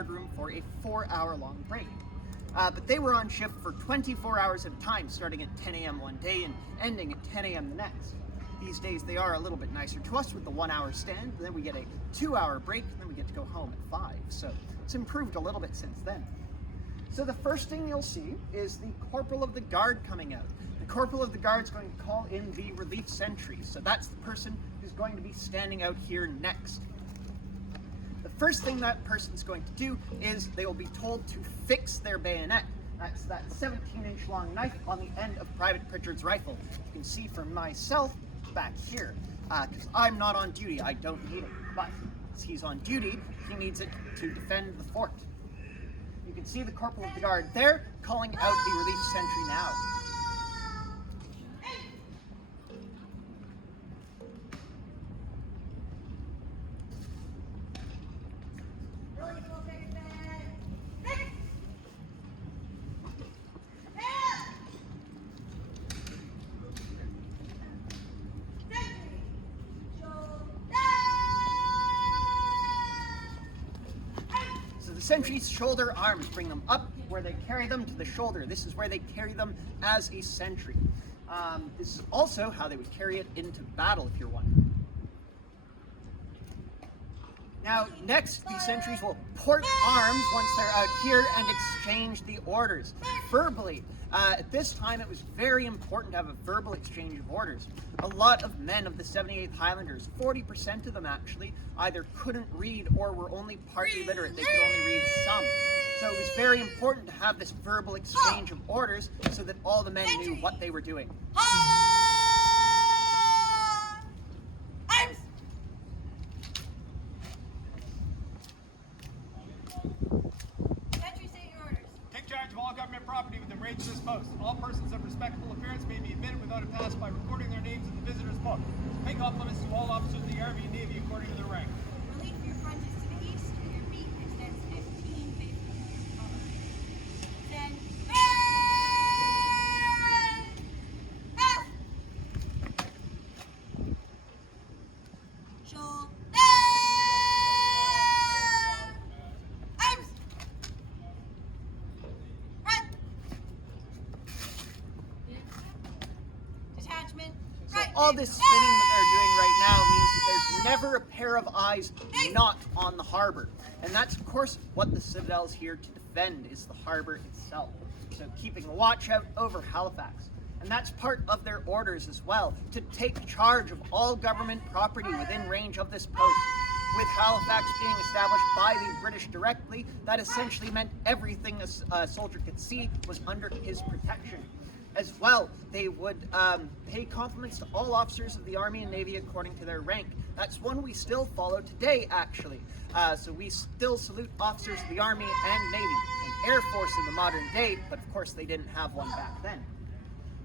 guardroom for a 4-hour-long break. But they were on shift for 24 hours at a time, starting at 10 a.m. one day and ending at 10 a.m. the next. These days they are a little bit nicer to us with the 1-hour stand, then we get a 2-hour break, and then we get to go home at 5. So it's improved a little bit since then. So the first thing you'll see is the Corporal of the Guard coming out. The Corporal of the Guard is going to call in the relief sentry. So that's the person who's going to be standing out here next. The first thing that person's going to do is they will be told to fix their bayonet. That's that 17-inch long knife on the end of Private Pritchard's rifle. You can see for myself back here, because I'm not on duty, I don't need it. But as he's on duty, he needs it to defend the fort. You can see the Corporal of the Guard there, calling out the relief sentry now. Sentry's shoulder arms bring them up where they carry them to the shoulder. This is where they carry them as a sentry. This is also how they would carry it into battle, if you're wondering. Now, next, the sentries will port arms once they're out here and exchange the orders verbally. At this time, it was very important to have a verbal exchange of orders. A lot of men of the 78th Highlanders, 40% of them actually, either couldn't read or were only partly literate. They could only read some. So it was very important to have this verbal exchange of orders so that all the men knew what they were doing. To this post. All persons of respectable appearance may be admitted without a pass by recording their names in the visitor's book. Pay compliments to all officers of the Army and Navy according to their rank. Relief your front is to the east, and your feet extends 15 feet from your collar. Then, all this spinning that they're doing right now means that there's never a pair of eyes not on the harbor. And that's, of course, what the Citadel is here to defend, is the harbor itself. So keeping a watch out over Halifax. And that's part of their orders as well, to take charge of all government property within range of this post. With Halifax being established by the British directly, that essentially meant everything a soldier could see was under his protection. As well, they would pay compliments to all officers of the Army and Navy according to their rank. That's one we still follow today, actually. So we still salute officers of the Army and Navy and Air Force in the modern day, but of course they didn't have one back then.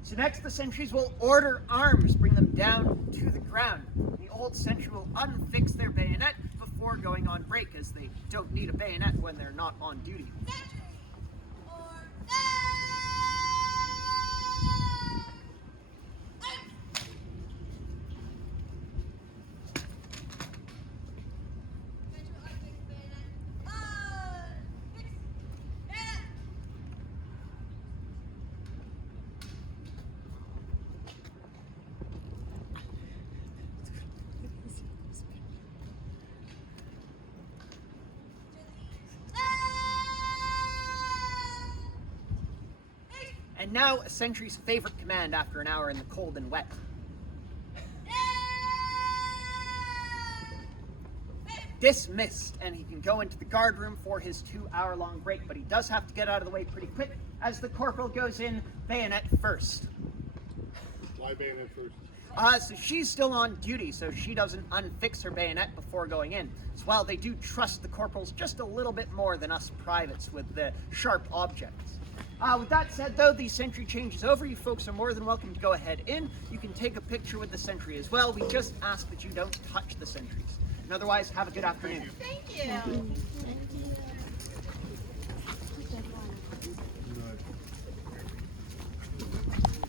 So next, the sentries will order arms, bring them down to the ground. The old sentry will unfix their bayonet before going on break, as they don't need a bayonet when they're not on duty. And now, a sentry's favorite command after an hour in the cold and wet. Dismissed, and he can go into the guard room for his 2-hour-long break, but he does have to get out of the way pretty quick as the corporal goes in, bayonet first. Why bayonet first? So she's still on duty, so she doesn't unfix her bayonet before going in. As well, they do trust the corporals just a little bit more than us privates with the sharp objects. With that said, though, the sentry changes over. You folks are more than welcome to go ahead in. You can take a picture with the sentry as well. We just ask that you don't touch the sentries. And otherwise, have a good afternoon. Thank you.